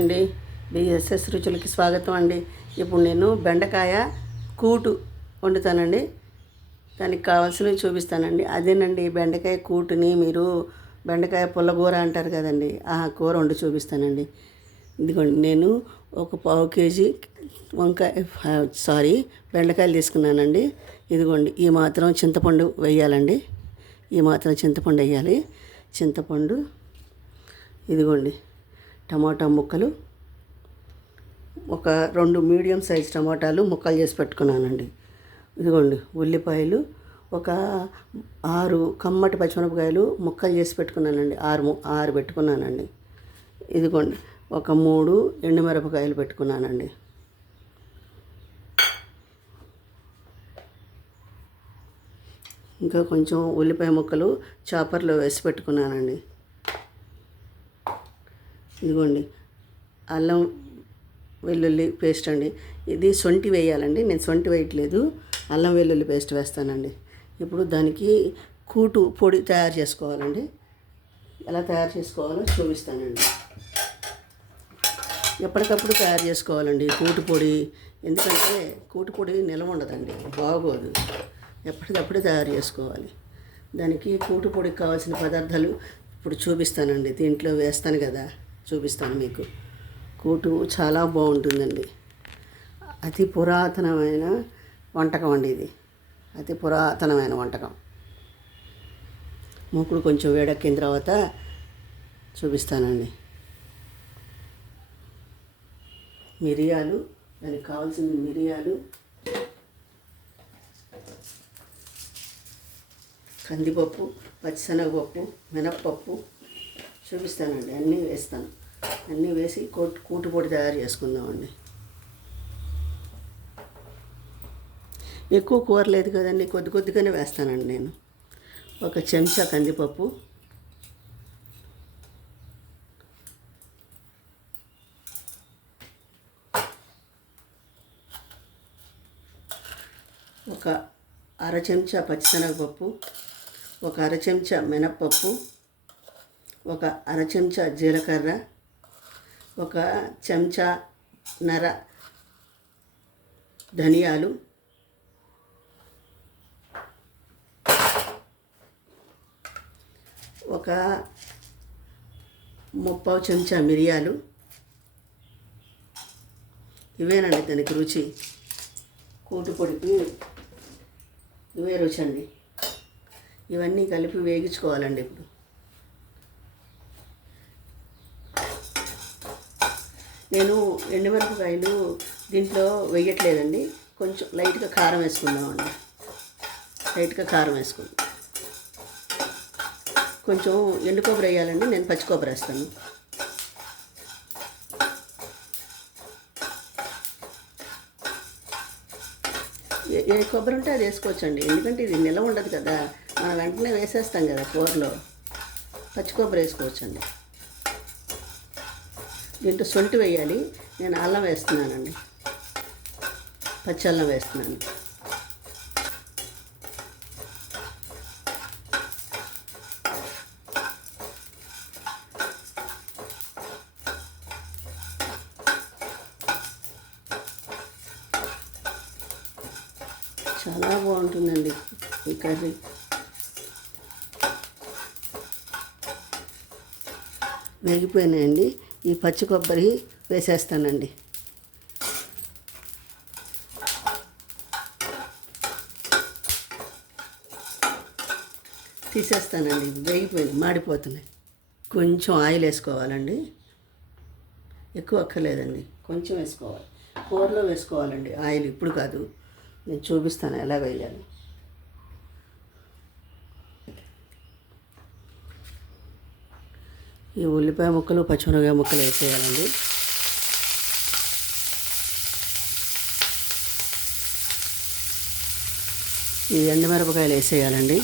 అండి బిఎస్ఎస్ రుచులకి స్వాగతం అండి. ఇప్పుడు నేను బెండకాయ కూటు వండుతానండి. దానికి కావాల్సినవి చూపిస్తానండి. అదేనండి, బెండకాయ కూటుని మీరు బెండకాయ పుల్లగూర అంటారు కదండి, ఆ కూర వండి చూపిస్తానండి. ఇదిగోండి, నేను ఒక పావు కేజీ బెండకాయలు తీసుకున్నానండి. ఇదిగోండి, ఈ మాత్రం చింతపండు వేయాలండి. ఈ మాత్రం చింతపండు వేయాలి. చింతపండు, ఇదిగోండి టమాటా ముక్కలు, ఒక 2 మీడియం సైజ్ టమాటాలు ముక్కలు చేసి పెట్టుకున్నానండి. ఇదిగోండి ఉల్లిపాయలు, ఒక 6 కమ్మటి పచ్చిమిరపకాయలు ముక్కలు చేసి పెట్టుకున్నానండి. 6 పెట్టుకున్నానండి. ఇదిగోండి ఒక 3 ఎండుమిరపకాయలు పెట్టుకున్నానండి. ఇంకా కొంచెం ఉల్లిపాయ ముక్కలు చాపర్లో వేసి పెట్టుకున్నానండి. ఇదిగోండి అల్లం వెల్లుల్లి పేస్ట్ అండి. ఇది సొంటి వేయాలండి, నేను సొంటి వేయట్లేదు, అల్లం వెల్లుల్లి పేస్ట్ వేస్తానండి. ఇప్పుడు దానికి కూటు పొడి తయారు చేసుకోవాలండి. ఎలా తయారు చేసుకోవాలో చూపిస్తానండి. ఎప్పటికప్పుడు తయారు చేసుకోవాలండి కూటు పొడి, ఎందుకంటే కూటు పొడి నిల్వ ఉండదండి, బాగోదు. ఎప్పటికప్పుడు తయారు చేసుకోవాలి. దానికి కూటు పొడికి కావాల్సిన పదార్థాలు ఇప్పుడు చూపిస్తానండి. దీంట్లో వేస్తాను కదా, చూపిస్తాను మీకు. కూటు చాలా బాగుంటుందండి. అతి పురాతనమైన వంటకం అండి ఇది. అతి పురాతనమైన వంటకం. మూకుడు కొంచెం వేడెక్కిన తర్వాత చూపిస్తానండి. మిరియాలు, దానికి కావాల్సిన మిరియాలు, కందిపప్పు, పచ్చిశనగపప్పు, మినప్పప్పు చూపిస్తానండి. అన్నీ వేస్తాను. అన్నీ వేసి కూటు పొడి తయారు చేసుకుందామండి. ఎక్కువ కూర లేదు కదండి, కొద్దిగానే వేస్తానండి నేను. ఒక చెంచా కందిపప్పు, ఒక అర చెంచా పచ్చిశనగపప్పు, ఒక అర చెంచా మినప్పప్పు, ఒక అర చెంచా జీలకర్ర, ఒక చెంచా నర ధనియాలు, ఒక 3/4 చెంచా మిరియాలు. ఇవేనండి దానికి రుచి. కూటు పొడికి ఇవే రుచి అండి. ఇవన్నీ కలిపి వేగించుకోవాలండి. ఇప్పుడు నేను ఎండుమిరపకాయలు దీంట్లో వేయట్లేదండి, కొంచెం లైట్గా కారం వేసుకుందామండి. లైట్గా కారం వేసుకుందాం. కొంచెం ఎండు కొబ్బరి వేయాలండి, నేను పచ్చి కొబ్బరి వేస్తాను. ఏ కొబ్బరి ఉంటే అది వేసుకోవచ్చండి, ఎందుకంటే ఇది నిల్వ ఉండదు కదా, మనం వెంటనే వేసేస్తాం కదా కూరలో. పచ్చి కొబ్బరి వేసుకోవచ్చండి. దీంట్లో సొంటి వేయాలి, నేను అల్లం వేస్తున్నానండి, పచ్చి అల్లం వేస్తున్నాను. చాలా బాగుంటుందండి ఈ కర్రీ. వేగిపోయినాయండి. ఈ పచ్చి కొబ్బరి వేసేస్తానండి. తీసేస్తానండి, వేగిపోయింది, మాడిపోతున్నాయి. కొంచెం ఆయిల్ వేసుకోవాలండి, ఎక్కువ అక్కర్లేదండి, కొంచెం వేసుకోవాలి. కూరలో వేసుకోవాలండి ఆయిల్, ఇప్పుడు కాదు, నేను చూపిస్తాను ఎలా వేయాలి. ఈ ఉల్లిపాయ ముక్కలు, పచ్చిమిరపకాయ ముక్కలు వేసేయాలండి. ఈ ఎండుమిరపకాయలు వేసేయాలండి.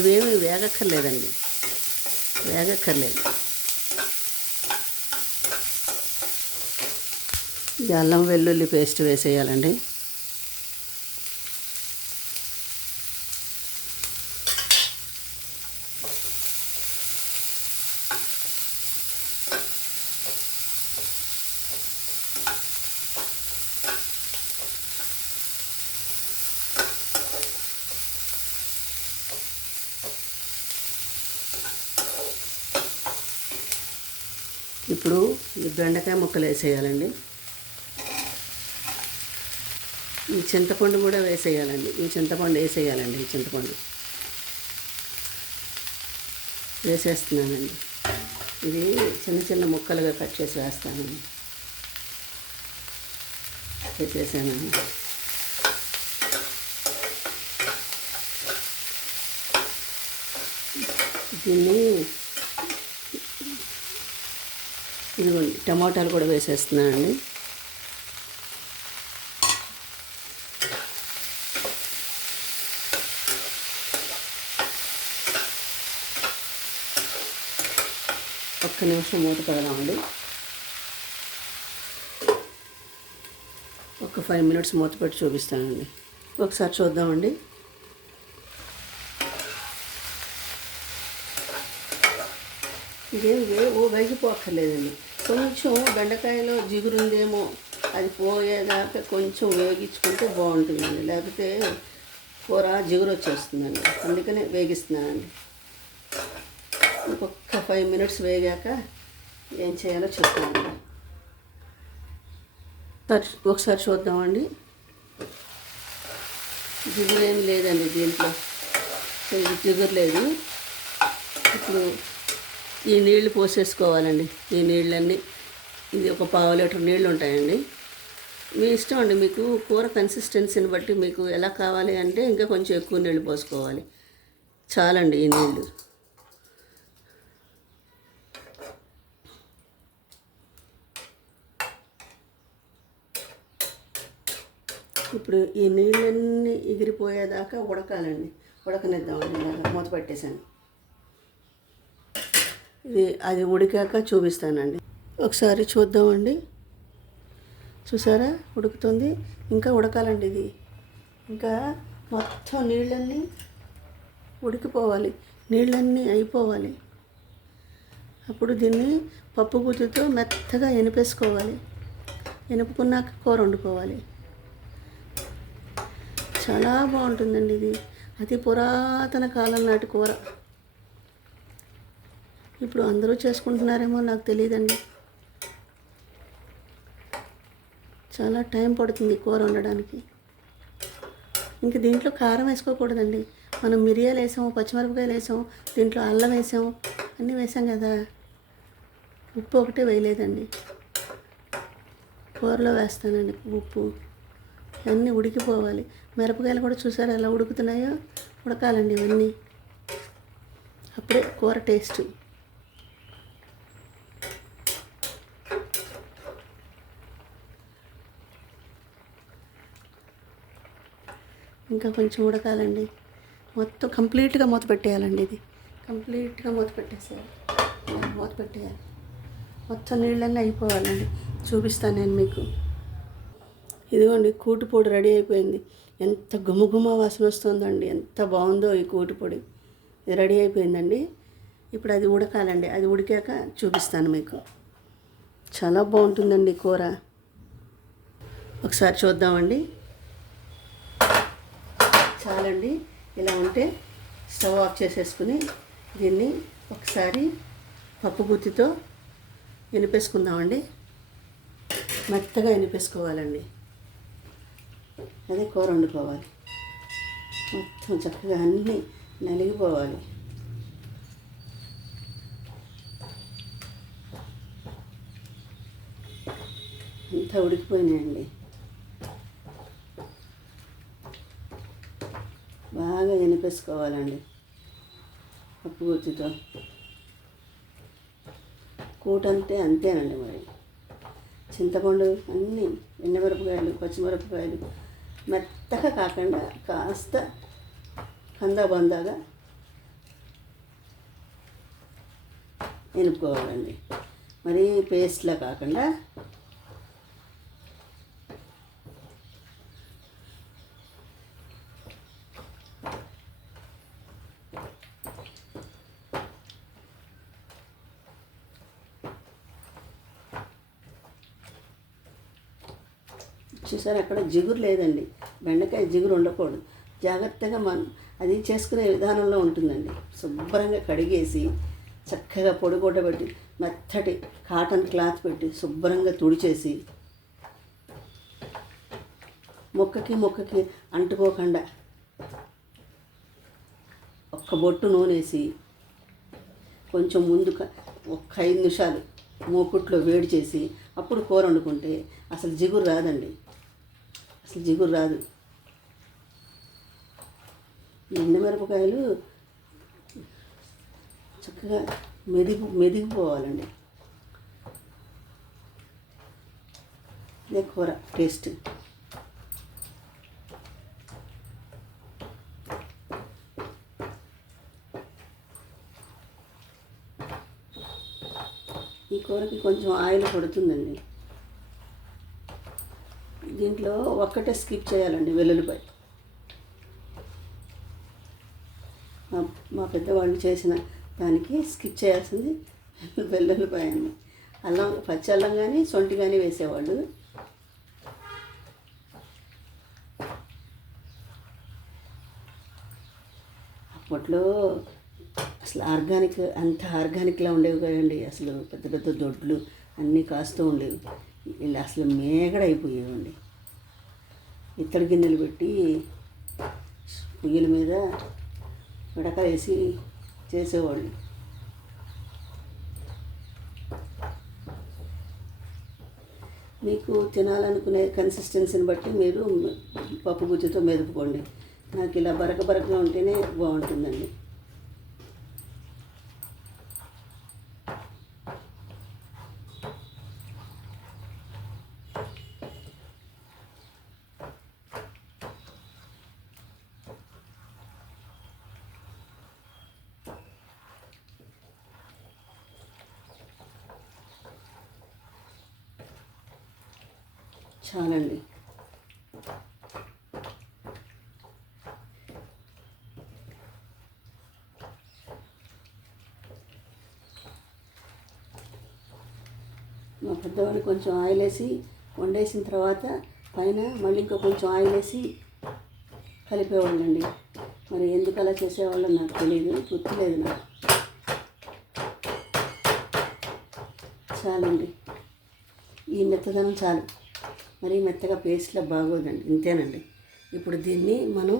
ఇవేమి వేగక్కర్లేదండి, వేగక్కర్లేదు. ఇది అల్లం వెల్లుల్లి పేస్ట్ వేసేయాలండి. ఇప్పుడు ఈ బెండకాయ ముక్కలు వేసేయాలండి. ఈ చింతపండు కూడా వేసేయాలండి. ఈ చింతపండు వేసేస్తున్నానండి. ఇది చిన్న చిన్న ముక్కలుగా కట్ చేసి వేస్తానండి. వేసేసాను. దీన్ని ఇదిగోండి టమాటాలు కూడా వేసేస్తున్నానండి. ఒక్క నిమిషం మూత పెడదామండి. ఒక 5 minutes మూత పెట్టి చూపిస్తానండి. ఒకసారి చూద్దామండి. ఇదేం వేగిపోక్కర్లేదండి. కొంచెం బెండకాయలో జిగురుందేమో అది పోయేదాకా కొంచెం వేగించుకుంటే బాగుంటుందండి. లేకపోతే కూర జిగురు వచ్చేస్తుందండి. అందుకనే వేగిస్తున్నానండి. ఇంకొక 5 minutes వేగాక ఏం చేయాలో చెప్తానండి. ఒకసారి చూద్దామండి. జిగురు ఏం లేదండి దీంట్లో, జిగురు లేదు. ఇప్పుడు ఈ నీళ్లు పోసేసుకోవాలండి. ఈ నీళ్ళన్నీ ఇది ఒక 1/2 లీటర్ నీళ్ళు ఉంటాయండి. మీ ఇష్టం అండి. మీకు కూర కన్సిస్టెన్సీని బట్టి మీకు ఎలా కావాలి అంటే ఇంకా కొంచెం ఎక్కువ నీళ్ళు పోసుకోవాలి. చాలండి ఈ నీళ్ళు. ఇప్పుడు ఈ నీళ్ళన్నీ ఎగిరిపోయేదాకా ఉడకాలండి. ఉడకనిద్దామండి. మూత పెట్టేశాను. అది ఉడికాక చూపిస్తానండి. ఒకసారి చూద్దామండి. చూసారా, ఉడుకుతుంది. ఇంకా ఉడకాలండి. ఇది ఇంకా మొత్తం నీళ్ళన్నీ ఉడికిపోవాలి, నీళ్ళన్నీ అయిపోవాలి. అప్పుడు దీన్ని పప్పు గుత్తితో మెత్తగా ఎనిపేసుకోవాలి. ఎనుపుకున్నాక కూర వండుకోవాలి. చాలా బాగుంటుందండి ఇది. అతి పురాతన కాలం నాటి కూర. ఇప్పుడు అందరూ చేసుకుంటున్నారేమో నాకు తెలియదండి. చాలా టైం పడుతుంది కూర వండడానికి. ఇంక దీంట్లో కారం వేసుకోకూడదండి. మనం మిరియాలు వేసాము, పచ్చిమిరపకాయలు వేసాము, దీంట్లో అల్లం వేసాము, అన్నీ వేసాం కదా. ఉప్పు ఒకటే వేయలేదండి. కూరలో వేస్తానండి ఉప్పు. అన్నీ ఉడికిపోవాలి. మిరపకాయలు కూడా చూసారా ఎలా ఉడుకుతున్నాయో. ఉడకాలండి ఇవన్నీ. అప్పుడే కూర టేస్ట్. ఇంకా కొంచెం ఉడకాలండి. మొత్తం కంప్లీట్గా మూత పెట్టేయాలండి. ఇది కంప్లీట్గా మూత పెట్టేసేయాలి. మూత పెట్టేయాలి. మొత్తం నీళ్ళన్నీ అయిపోవాలండి. చూపిస్తాను నేను మీకు. ఇదిగోండి కూటుపొడి రెడీ అయిపోయింది. ఎంత గుమగుమ వాసన వస్తుందండి. ఎంత బాగుందో ఈ కూటుపొడి. ఇది రెడీ అయిపోయిందండి. ఇప్పుడు అది ఉడకాలండి. అది ఉడికాక చూపిస్తాను మీకు. చాలా బాగుంటుందండి కూర. ఒకసారి చూద్దామండి. చాలండి. ఇలా ఉంటే స్టవ్ ఆఫ్ చేసేసుకుని దీన్ని ఒకసారి పప్పు గుత్తితో ఎనిపేసుకుందామండి. మెత్తగా ఎనిపేసుకోవాలండి. అదే కూర వండుకోవాలి. మొత్తం చక్కగా అన్నీ నలిగిపోవాలి. అంతా ఉడికిపోయినాయండి. బాగా ఎనిపేసుకోవాలండి పప్పు గుత్తితో. కూటంటే అంతేనండి. మరి చింతపండు అన్నీ ఎండుమిరపకాయలు, పచ్చిమిరపకాయలు మెత్తగా కాకుండా కాస్త కందాబందాగా ఎనుపుకోవాలండి. మరి పేస్ట్లా కాకుండా చూసారు, అక్కడ జిగురు లేదండి. బెండకాయ జిగురు ఉండకూడదు. జాగ్రత్తగా మనం అది చేసుకునే విధానంలో ఉంటుందండి. శుభ్రంగా కడిగేసి చక్కగా పొడి కొట్టబెట్టి మెత్తటి కాటన్ క్లాత్ పెట్టి శుభ్రంగా తుడిచేసి ముక్కకి అంటుకోకుండా ఒక్క బొట్టు నూనెసి కొంచెం ముందుగా ఒక 5 నిమిషాలు మూకుట్లో వేడి చేసి అప్పుడు కూర వండుకుంటే అసలు జిగురు రాదండి, అసలు జిగురు రాదు. ఎండుమిరపకాయలు చక్కగా మెదిగిపోవాలండి. ఇదే కూర టేస్ట్. ఈ కూరకి కొంచెం ఆయిల్ పడుతుందండి. దీంట్లో ఒక్కటే స్కిప్ చేయాలండి, వెల్లుల్లిపాయ. మా పెద్దవాళ్ళు చేసిన దానికి స్కిప్ చేయాల్సింది వెల్లుల్లిపాయ అండి. అల్లం, పచ్చి అల్లం కానీ సొంటి కానీ వేసేవాళ్ళు. అప్పట్లో అసలు అంత ఆర్గానిక్లా ఉండేవి కదండి. అసలు పెద్ద పెద్ద దొడ్లు అన్నీ కాస్తూ ఉండేవి. ఇలా అసలు మేగడైపోయేవండి. ఇత్తడి గిన్నెలు పెట్టి పొయ్యిల మీద ఉడక వేసి చేసేవాళ్ళు. మీకు తినాలనుకునే కన్సిస్టెన్సీని బట్టి మీరు పప్పు గుజ్జుతో మెదుపుకోండి. నాకు ఇలా బరకగా ఉంటేనే బాగుంటుందండి. చాలండి. మా పెద్దవాళ్ళు కొంచెం ఆయిల్ వేసి వండేసిన తర్వాత పైన మళ్ళీ ఇంకా కొంచెం ఆయిల్ వేసి కలిపేవాళ్ళండి. మరి ఎందుకు అలా చేసేవాళ్ళో నాకు తెలియదు, గుర్తులేదు నాకు. చాలండి, ఈ మెత్తదనం చాలు. మరి మెత్తగా పేస్ట్లో బాగోదండి. ఇంతేనండి. ఇప్పుడు దీన్ని మనం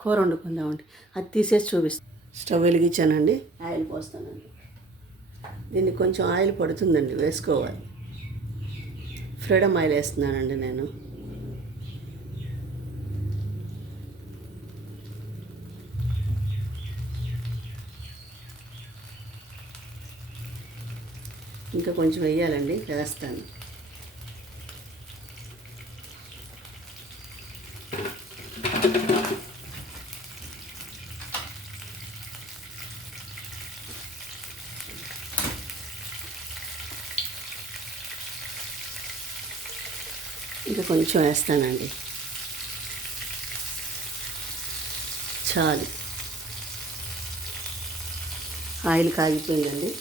కూర వండుకుందామండి. అది తీసేసి చూపిస్తాను. స్టవ్ వెలిగించానండి, ఆయిల్ పోస్తానండి. దీన్ని కొంచెం ఆయిల్ పడుతుందండి, వేసుకోవాలి. ఫ్రీడమ్ ఆయిల్ వేస్తున్నానండి నేను. ఇంకా కొంచెం వేయాలండి, వేస్తాను. ఇంకా కొంచెం వేస్తానండి, చాలు. ఆయిల్ కాగిపోయిందండి.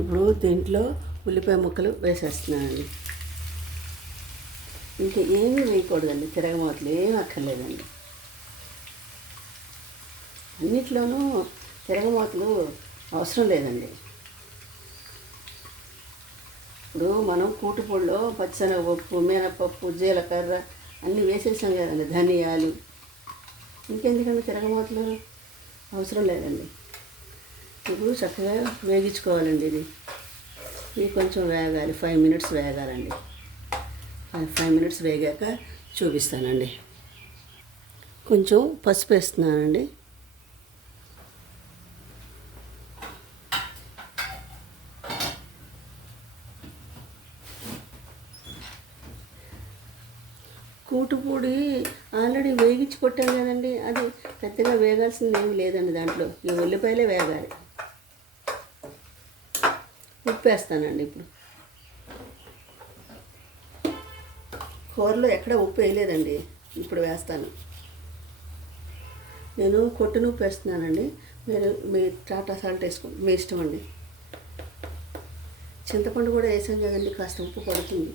ఇప్పుడు దీంట్లో ఉల్లిపాయ ముక్కలు వేసేస్తున్నానండి. ఇంకా ఏమీ వేయకూడదండి, తిరగమాతలు ఏమీ అక్కర్లేదండి. అన్నిట్లోనూ తిరగమాతలు అవసరం లేదండి. ఇప్పుడు మనం కూటుపొడిలో పచ్చిశనగపప్పు, మినపప్పు, జీలకర్ర అన్నీ వేసేసాం కదండి, ధనియాలు. ఇంకెందుకండి తిరగమాతలు, అవసరం లేదండి. ఇప్పుడు చక్కగా వేగించుకోవాలండి. ఇది కొంచెం వేగాలి, 5 మినిట్స్ వేగాలండి. 5 మినిట్స్ వేగాక చూపిస్తానండి. కొంచెం పసుపు వేస్తున్నానండి. కూటుపొడి ఆల్రెడీ వేగించి కొట్టాం కదండి, అది పెద్దగా వేగాల్సింది ఏమి లేదండి. దాంట్లో ఈ ఉల్లిపాయలే వేగాలి. ఉప్పు వేస్తానండి ఇప్పుడు. కూరలో ఎక్కడ ఉప్పు వేయలేదండి, ఇప్పుడు వేస్తాను. నేను కొట్టును ఉప్పు వేస్తున్నానండి, మీరు మీ టాటా సాల్ట్ వేసుకోండి, మీ ఇష్టం అండి. చింతపండు కూడా వేసాం కదండి, కాస్త ఉప్పు పడుతుంది.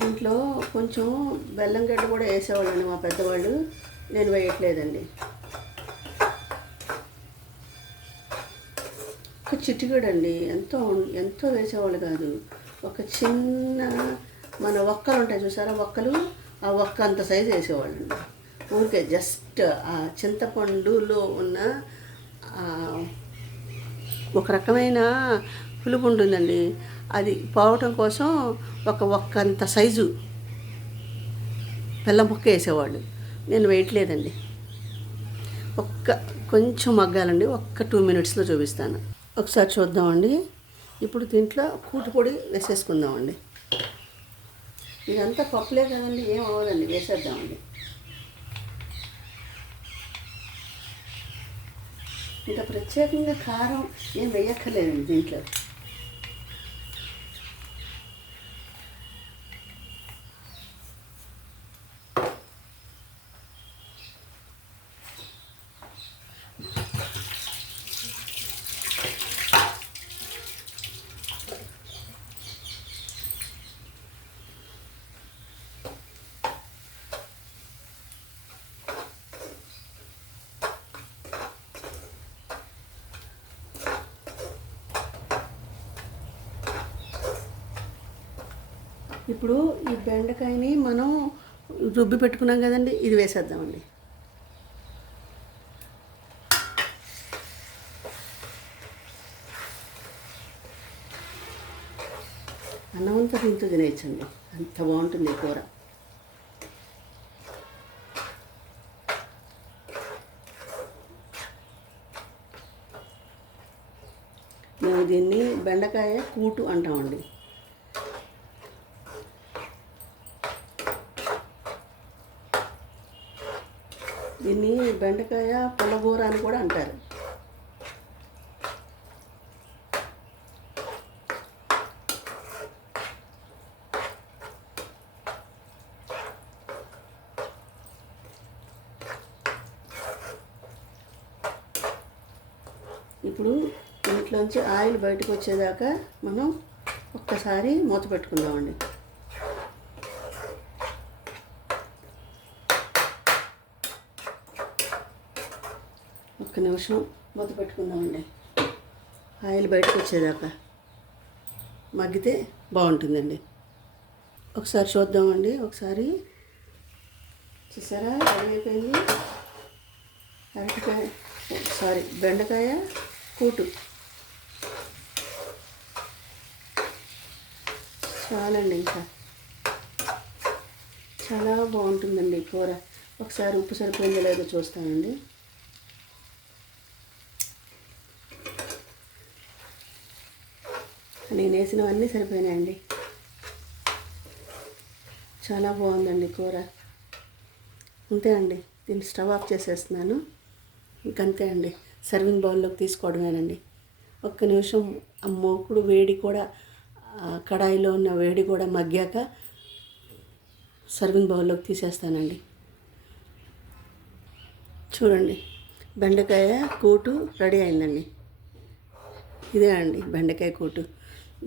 దీంట్లో కొంచెం బెల్లం గడ్డ కూడా వేసేవాళ్ళండి మా పెద్దవాళ్ళు, నేను వేయట్లేదండి. ఒక చిటికెడండి, ఎంతో ఎంతో వేసేవాళ్ళు కాదు, ఒక చిన్న మన ఒక్కలు ఉంటాయి చూసారా, ఒక్కలు, ఆ ఒక్క అంత సైజు వేసేవాళ్ళండి. ఊరికే జస్ట్ ఆ చింతపండులో ఉన్న ఒక రకమైన పులుపు ఉంటుందండి, అది పోవటం కోసం ఒక్కంత సైజు బెల్లం ముక్క వేసేవాళ్ళు. నేను వేయట్లేదండి. కొంచెం మగ్గాలండి, 2 మినిట్స్లో చూపిస్తాను. ఒకసారి చూద్దామండి. ఇప్పుడు దీంట్లో కూటు పొడి వేసేసుకుందామండి. ఇదంతా పప్పులే కదండి, ఏం అవ్వదండి, వేసేద్దామండి. ఇంకా ప్రత్యేకంగా కారం ఏం వేయక్కర్లేదండి దీంట్లో. ఇప్పుడు ఈ బెండకాయని మనం రుబ్బి పెట్టుకున్నాం కదండి, ఇది వేసేద్దామండి. అన్నమంతా దీంతో తినేయచ్చండి, అంత బాగుంటుంది కూర. మేము దీన్ని బెండకాయ కూటు అంటామండి. దీన్ని బెండకాయ పుల్లగూర అని కూడా అంటారు. ఇప్పుడు ఇంట్లోంచి ఆయిల్ బయటకు వచ్చేదాకా మనం ఒక్కసారి మూత పెట్టుకుందామండి. ఒక్క నిమిషం మూత పెట్టుకుందామండి, ఆయిల్ బయటకు వచ్చేదాకా మగ్గితే బాగుంటుందండి. ఒకసారి చూద్దామండి. ఒకసారి చూసారా, అయిపోయింది. బెండకాయ కూటు చాలండి, ఇంకా చాలా బాగుంటుందండి కూర. ఒకసారి ఉప్పు సరిపోయిందో లేదో చూస్తానండి. నేను వేసినవన్నీ సరిపోయినాయండి. చాలా బాగుందండి కూర. అంతే అండి, దీన్ని స్టవ్ ఆఫ్ చేసేస్తున్నాను. ఇంకంతే అండి, సర్వింగ్ బౌల్లోకి తీసుకోవడమేనండి. ఒక్క నిమిషం ఆ మూకుడు వేడి కూడా, కడాయిలో ఉన్న వేడి కూడా మగ్గాక సర్వింగ్ బౌల్లోకి తీసేస్తానండి. చూడండి, బెండకాయ కూటు రెడీ అయిందండి. ఇదే అండి బెండకాయ కూటు.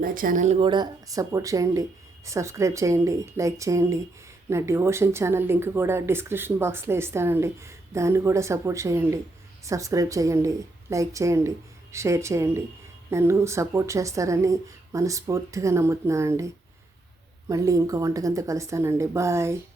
నా ఛానల్ కూడా సపోర్ట్ చేయండి, సబ్స్క్రైబ్ చేయండి, లైక్ చేయండి. నా డివోషన్ ఛానల్ లింక్ కూడా డిస్క్రిప్షన్ బాక్స్లో ఇస్తానండి, దాన్ని కూడా సపోర్ట్ చేయండి, సబ్స్క్రైబ్ చేయండి, లైక్ చేయండి, షేర్ చేయండి. నన్ను సపోర్ట్ చేస్తారని మనస్ఫూర్తిగా నమ్ముతున్నానండి. మళ్ళీ ఇంకో వంటకంతో కలుస్తానండి. బాయ్.